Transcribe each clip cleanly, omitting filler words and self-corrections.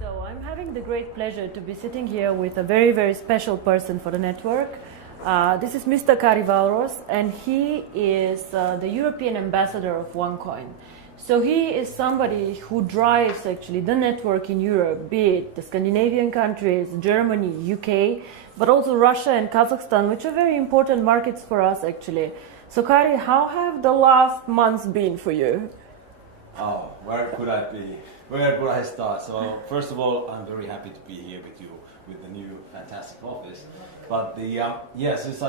So I'm having the great pleasure to be sitting here with a very, very special person for the network. This is Mr. Kari Valros, and he is the European ambassador of OneCoin. So he is somebody who drives actually the network in Europe, be it the Scandinavian countries, Germany, UK, but also Russia and Kazakhstan, which are very important markets for us actually. So Kari, how have the last months been for you? Oh, where could I be? Where could I start? So first of all, I'm very happy to be here with you with the new fantastic office. But since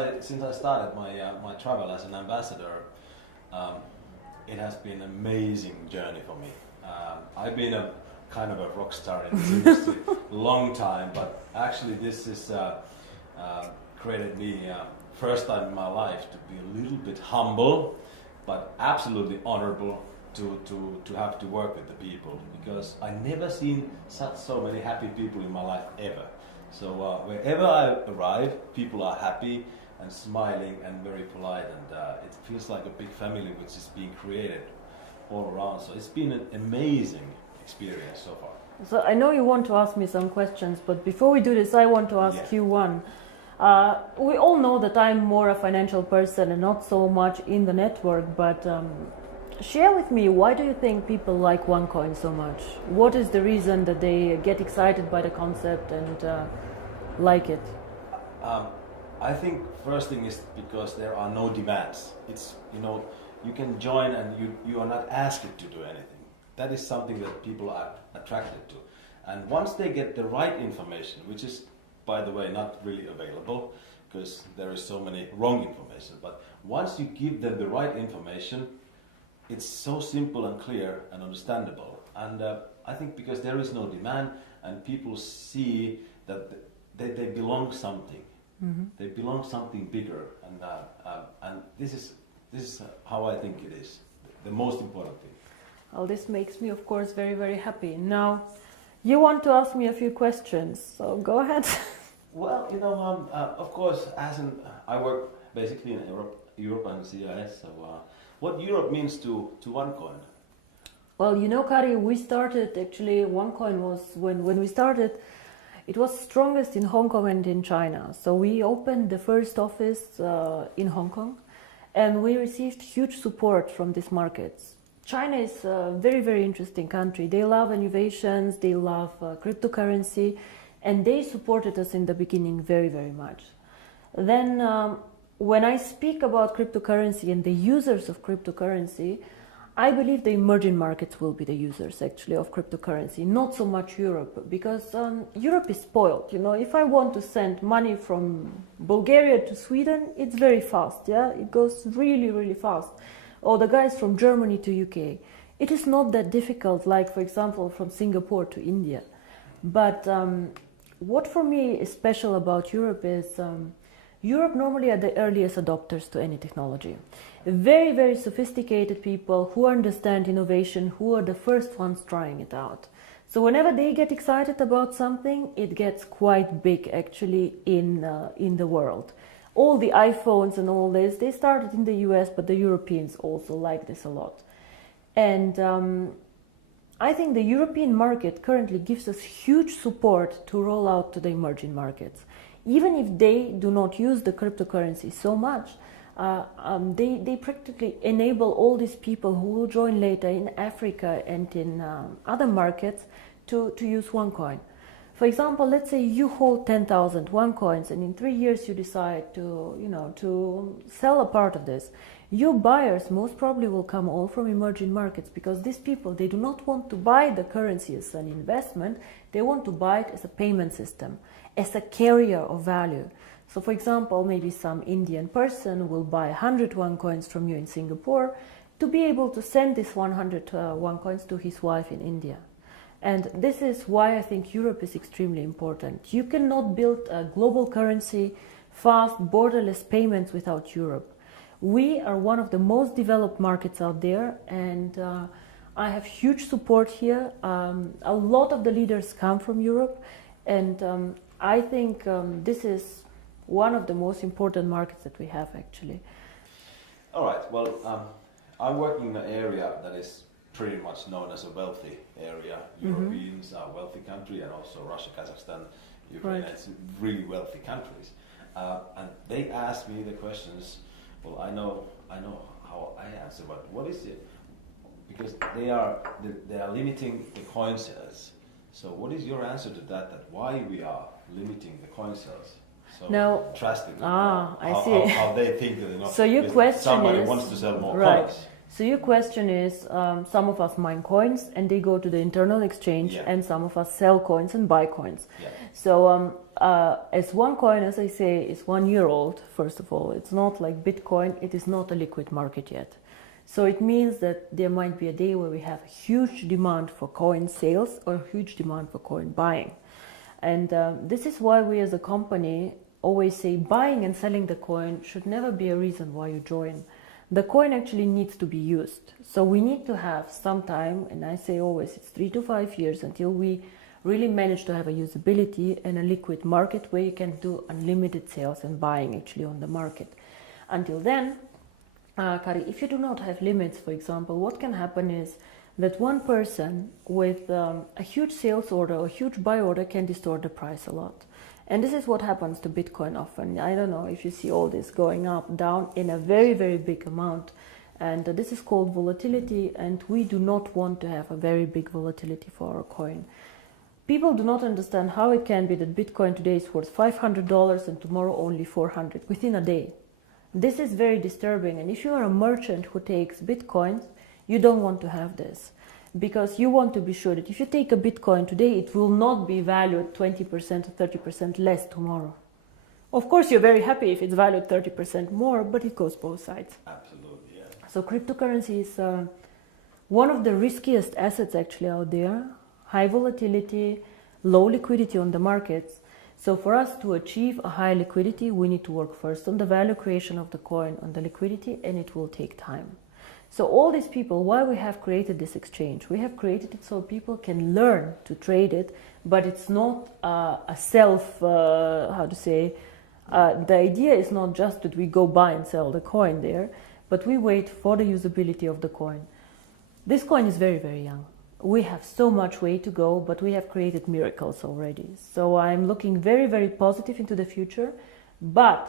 I started my travel as an ambassador, it has been an amazing journey for me. I've been a kind of a rock star in this industry long time, but actually this is created me first time in my life to be a little bit humble, but absolutely honorable to have to work with the people, because I never seen so many happy people in my life ever. So wherever I arrive, people are happy and smiling and very polite, and it feels like a big family which is being created all around. So it's been an amazing experience so far. So I know you want to ask me some questions, but before we do this, I want to ask you one. We all know that I'm more a financial person and not so much in the network, but share with me, why do you think people like OneCoin so much? What is the reason that they get excited by the concept and like it? I think first thing is because there are no demands. It's, you can join and you are not asked to do anything. That is something that people are attracted to. And once they get the right information, which is, by the way, not really available because there is so many wrong information, but once you give them the right information, it's so simple and clear and understandable. And I think because there is no demand and people see that they belong something. Mm-hmm. They belong something bigger, and this is how I think it is the most important thing. Well, this makes me, of course, very, very happy. Now, you want to ask me a few questions, so go ahead. Well, of course, I work basically in Europe and CIS. So, what Europe means to OneCoin? Well, Kari, we started actually. OneCoin was when we started. It was strongest in Hong Kong and in China. So we opened the first office in Hong Kong, and we received huge support from these markets. China is a very, very interesting country. They love innovations, they love cryptocurrency, and they supported us in the beginning very, very much. Then when I speak about cryptocurrency and the users of cryptocurrency, I believe the emerging markets will be the users actually of cryptocurrency, not so much Europe, because Europe is spoiled. If I want to send money from Bulgaria to Sweden, it's very fast, it goes really, really fast. Or the guys from Germany to UK. It is not that difficult, like for example from Singapore to India. But what for me is special about Europe is Europe normally are the earliest adopters to any technology. Very, very sophisticated people who understand innovation, who are the first ones trying it out. So whenever they get excited about something, it gets quite big actually in the world. All the iPhones and all this, they started in the US, but the Europeans also like this a lot. And I think the European market currently gives us huge support to roll out to the emerging markets. Even if they do not use the cryptocurrency so much, they practically enable all these people who will join later in Africa and in other markets to use OneCoin. For example, let's say you hold 10,000 OneCoins, and in 3 years you decide to sell a part of this. Your buyers most probably will come all from emerging markets, because these people, they do not want to buy the currency as an investment, they want to buy it as a payment system, as a carrier of value. So for example, maybe some Indian person will buy 100 OneCoins from you in Singapore to be able to send this 100 OneCoins to his wife in India. And this is why I think Europe is extremely important. You cannot build a global currency, fast, borderless payments without Europe. We are one of the most developed markets out there, and I have huge support here. A lot of the leaders come from Europe, and I think this is one of the most important markets that we have actually. All right, well, I'm working in an area that is pretty much known as a wealthy area. Europeans are a wealthy country, and also Russia, Kazakhstan, Ukraine, it's really wealthy countries. And they asked me the questions. Well, I know how I answer, but what is it? Because they are limiting the coin sales. So what is your answer to that? That why we are limiting the coin sales so drastically? I see. How they think that so your question somebody is, wants to sell more coins. So your question is, some of us mine coins and they go to the internal exchange, and some of us sell coins and buy coins. Yeah. So as OneCoin, as I say, is 1 year old, first of all. It's not like Bitcoin. It is not a liquid market yet. So it means that there might be a day where we have huge demand for coin sales or huge demand for coin buying. And this is why we as a company always say buying and selling the coin should never be a reason why you join. The coin actually needs to be used. So we need to have some time, and I say always it's 3 to 5 years until we really manage to have a usability and a liquid market where you can do unlimited sales and buying actually on the market. Until then, Kari, if you do not have limits, for example, what can happen is that one person with a huge sales order or huge buy order can distort the price a lot. And this is what happens to Bitcoin often. I don't know if you see all this going up, down in a very, very big amount. And this is called volatility, and we do not want to have a very big volatility for our coin. People do not understand how it can be that Bitcoin today is worth $500 and tomorrow only $400 within a day. This is very disturbing, and if you are a merchant who takes Bitcoins, you don't want to have this. Because you want to be sure that if you take a Bitcoin today, it will not be valued 20% or 30% less tomorrow. Of course, you're very happy if it's valued 30% more, but it goes both sides. Absolutely, yeah. So cryptocurrency is one of the riskiest assets actually out there. High volatility, low liquidity on the markets. So for us to achieve a high liquidity, we need to work first on the value creation of the coin, on the liquidity, and it will take time. So all these people, why we have created this exchange? We have created it so people can learn to trade it, but it's not a self, the idea is not just that we go buy and sell the coin there, but we wait for the usability of the coin. This coin is very, very young. We have so much way to go, but we have created miracles already. So I'm looking very, very positive into the future. But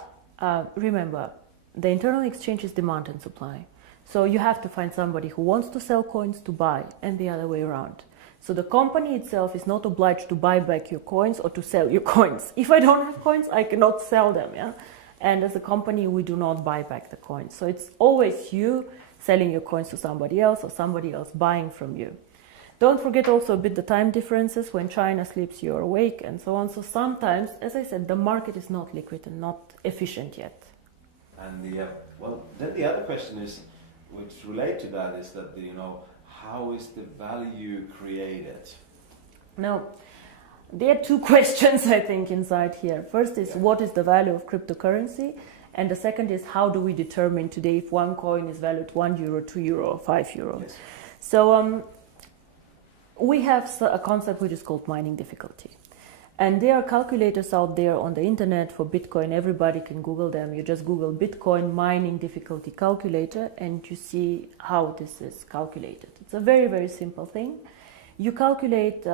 remember, the internal exchange is demand and supply. So you have to find somebody who wants to sell coins to buy, and the other way around. So the company itself is not obliged to buy back your coins or to sell your coins. If I don't have coins, I cannot sell them. Yeah? And as a company, we do not buy back the coins. So it's always you selling your coins to somebody else or somebody else buying from you. Don't forget also a bit the time differences. When China sleeps, you're awake, and so on. So sometimes, as I said, the market is not liquid and not efficient yet. And then the other question is, which relate to that, is that how is the value created? Now, there are two questions I think inside here. First is what is the value of cryptocurrency, and the second is how do we determine today if one coin is valued €1, €2, or €5? Yes. So we have a concept which is called mining difficulty. And there are calculators out there on the internet for Bitcoin. Everybody can Google them. You just Google Bitcoin mining difficulty calculator and you see how this is calculated. It's a very, very simple thing. You calculate,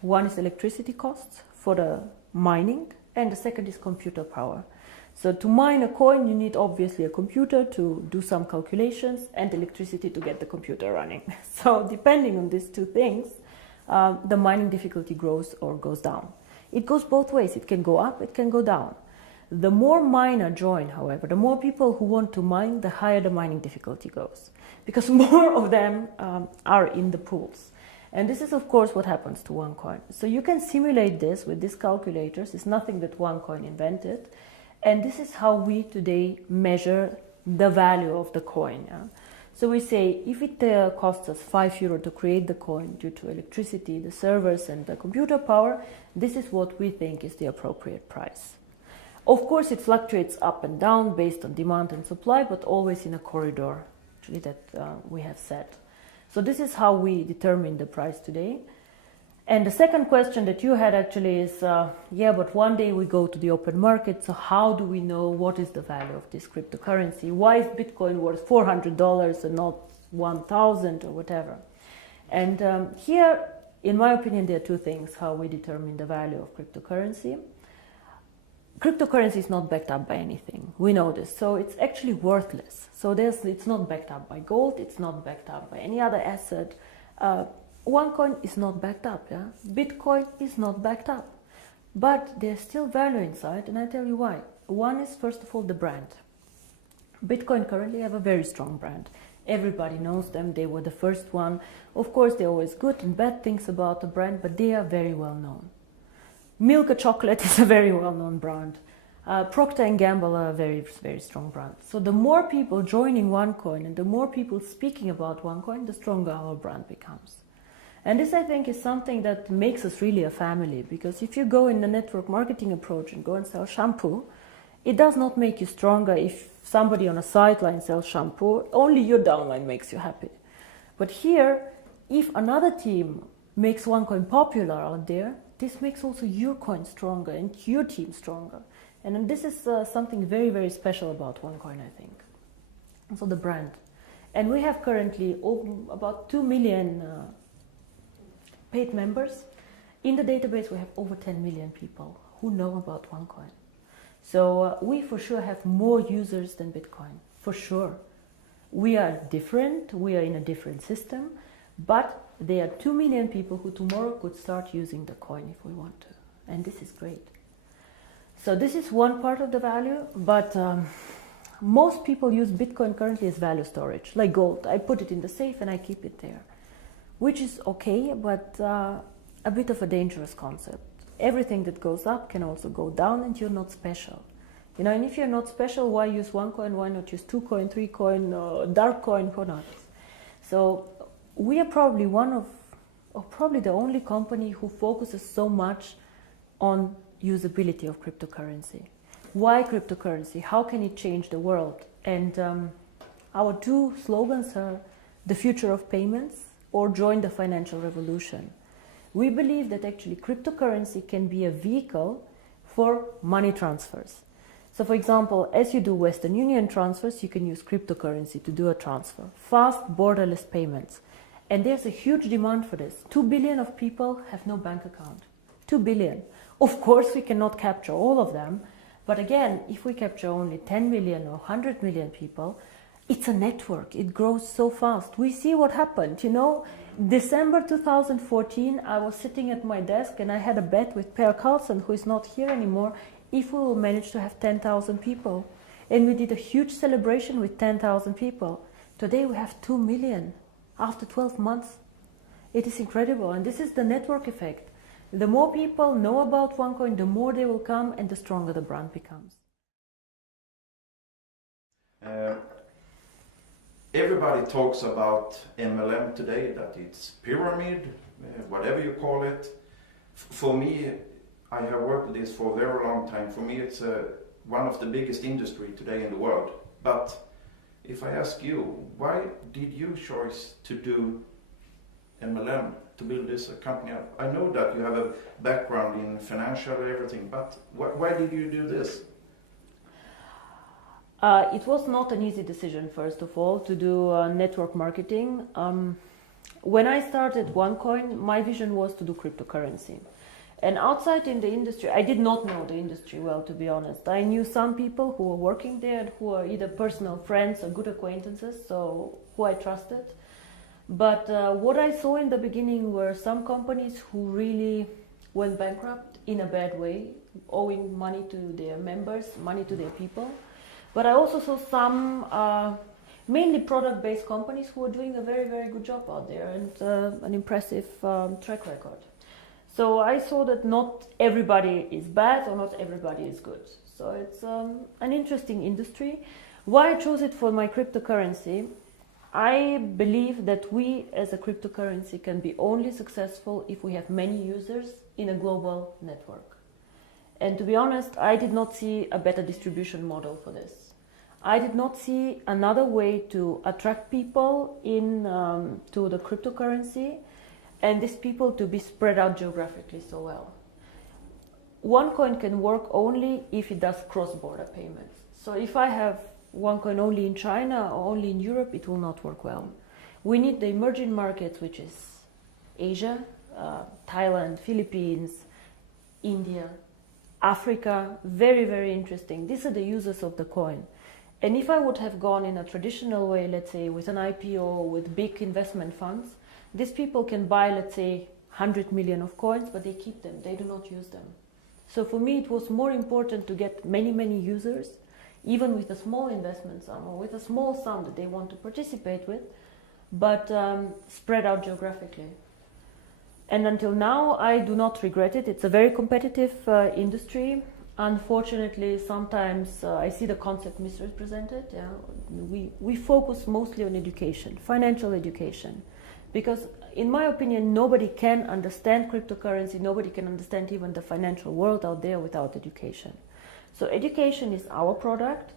one is electricity costs for the mining, and the second is computer power. So to mine a coin, you need obviously a computer to do some calculations and electricity to get the computer running. So depending on these two things, the mining difficulty grows or goes down. It goes both ways. It can go up, it can go down. The more miner join, however, the more people who want to mine, the higher the mining difficulty goes. Because more of them are in the pools. And this is, of course, what happens to OneCoin. So you can simulate this with these calculators. It's nothing that OneCoin invented. And this is how we today measure the value of the coin. Yeah? So we say if it costs us €5 to create the coin due to electricity, the servers and the computer power, this is what we think is the appropriate price. Of course, it fluctuates up and down based on demand and supply, but always in a corridor actually that we have set. So this is how we determine the price today. And the second question that you had actually is, but one day we go to the open market, so how do we know what is the value of this cryptocurrency? Why is Bitcoin worth $400 and not 1,000 or whatever? And here, in my opinion, there are two things how we determine the value of cryptocurrency. Cryptocurrency is not backed up by anything. We know this. So it's actually worthless. So it's not backed up by gold. It's not backed up by any other asset. OneCoin is not backed up. Yeah? Bitcoin is not backed up. But there's still value inside, and I tell you why. One is, first of all, the brand. Bitcoin currently have a very strong brand. Everybody knows them. They were the first one. Of course, there are always good and bad things about the brand, but they are very well known. Milka Chocolate is a very well-known brand. Procter & Gamble are a very, very strong brand. So the more people joining OneCoin and the more people speaking about OneCoin, the stronger our brand becomes. And this, I think, is something that makes us really a family, because if you go in the network marketing approach and go and sell shampoo, it does not make you stronger if somebody on a sideline sells shampoo. Only your downline makes you happy. But here, if another team makes OneCoin popular out there, this makes also your coin stronger and your team stronger. And this is something very, very special about OneCoin, I think. So the brand. And we have currently about 2 million paid members. In the database, we have over 10 million people who know about OneCoin. So we for sure have more users than Bitcoin, for sure. We are different, we are in a different system, but there are 2 million people who tomorrow could start using the coin if we want to. And this is great. So this is one part of the value, but most people use Bitcoin currently as value storage, like gold. I put it in the safe and I keep it there, which is okay, but a bit of a dangerous concept. Everything that goes up can also go down, and you're not special. You know, and if you're not special, why use OneCoin? Why not use 2 coin, 3 coin, dark coin, or not? So we are probably one of, or probably the only company who focuses so much on usability of cryptocurrency. Why cryptocurrency? How can it change the world? And our 2 slogans are the future of payments or join the financial revolution. We believe that actually cryptocurrency can be a vehicle for money transfers. So for example, as you do Western Union transfers, you can use cryptocurrency to do a transfer. Fast, borderless payments. And there's a huge demand for this. 2 billion of people have no bank account. 2 billion. Of course, we cannot capture all of them. But again, if we capture only 10 million or 100 million people, it's a network. It grows so fast. We see what happened, you know. December 2014, I was sitting at my desk and I had a bet with Per Carlson, who is not here anymore, if we will manage to have 10,000 people. And we did a huge celebration with 10,000 people. Today we have 2 million after 12 months. It is incredible, and this is the network effect. The more people know about OneCoin, the more they will come and the stronger the brand becomes. Everybody talks about MLM today, that it's pyramid, whatever you call it. For me, I have worked with this for a very long time. For me, it's one of the biggest industry today in the world. But if I ask you, why did you choose to do MLM, to build this company up? I know that you have a background in financial everything, but why did you do this? It was not an easy decision, first of all, to do network marketing. When I started OneCoin, my vision was to do cryptocurrency. And outside in the industry, I did not know the industry well, to be honest. I knew some people who were working there and who are either personal friends or good acquaintances, so who I trusted. But what I saw in the beginning were some companies who really went bankrupt in a bad way, owing money to their members, money to their people. But I also saw some mainly product-based companies who were doing a very, very good job out there and an impressive track record. So I saw that not everybody is bad or not everybody is good. So it's an interesting industry. Why I chose it for my cryptocurrency? I believe that we as a cryptocurrency can be only successful if we have many users in a global network. And to be honest, I did not see a better distribution model for this. I did not see another way to attract people in to the cryptocurrency and these people to be spread out geographically so well. OneCoin can work only if it does cross-border payments. So if I have OneCoin only in China or only in Europe, it will not work well. We need the emerging markets, which is Asia, Thailand, Philippines, India, Africa, very, very interesting. These are the users of the coin. And if I would have gone in a traditional way, let's say with an IPO, with big investment funds, these people can buy, let's say, 100 million of coins, but they keep them, they do not use them. So for me, it was more important to get many, many users, even with a small investment sum or with a small sum that they want to participate with, but spread out geographically. And until now, I do not regret it. It's a very competitive industry. Unfortunately, sometimes I see the concept misrepresented. Yeah? We focus mostly on education, financial education, because in my opinion, nobody can understand cryptocurrency, nobody can understand even the financial world out there without education. So education is our product,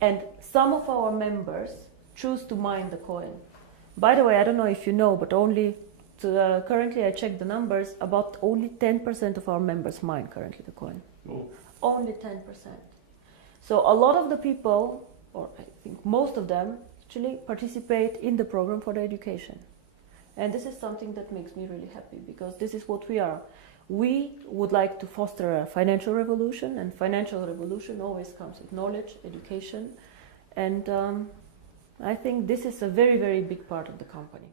and some of our members choose to mine the coin. By the way, I don't know if you know, but currently I checked the numbers, about only 10% of our members mine currently the coin. Oh. Only 10%. So a lot of the people, or I think most of them, actually participate in the program for the education. And this is something that makes me really happy, because this is what we are. We would like to foster a financial revolution, and financial revolution always comes with knowledge, education, and I think this is a very, very big part of the company.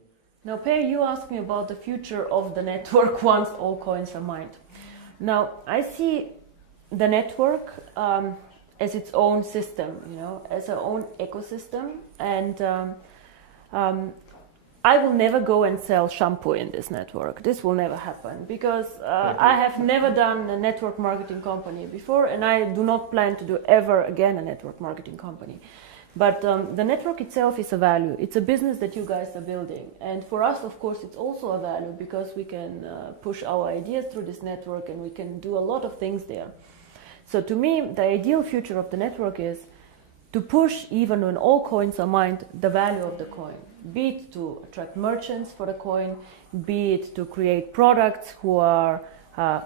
Now, Per, you asked me about the future of the network once all coins are mined. Now, I see the network as its own system, as our own ecosystem, and I will never go and sell shampoo in this network. This will never happen, because I have never done a network marketing company before, and I do not plan to do ever again a network marketing company. But the network itself is a value. It's a business that you guys are building. And for us, of course, it's also a value, because we can push our ideas through this network, and we can do a lot of things there. So to me, the ideal future of the network is to push, even when all coins are mined, the value of the coin. Be it to attract merchants for the coin, be it to create products who are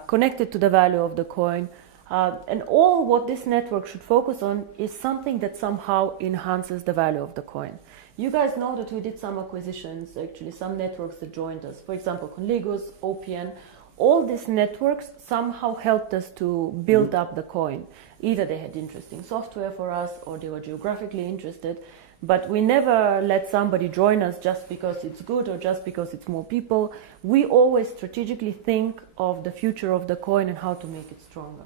connected to the value of the coin. And all what this network should focus on is something that somehow enhances the value of the coin. You guys know that we did some acquisitions, actually some networks that joined us. For example, Conligos, OPN. All these networks somehow helped us to build up the coin. Either they had interesting software for us, or they were geographically interested. But we never let somebody join us just because it's good or just because it's more people. We always strategically think of the future of the coin and how to make it stronger.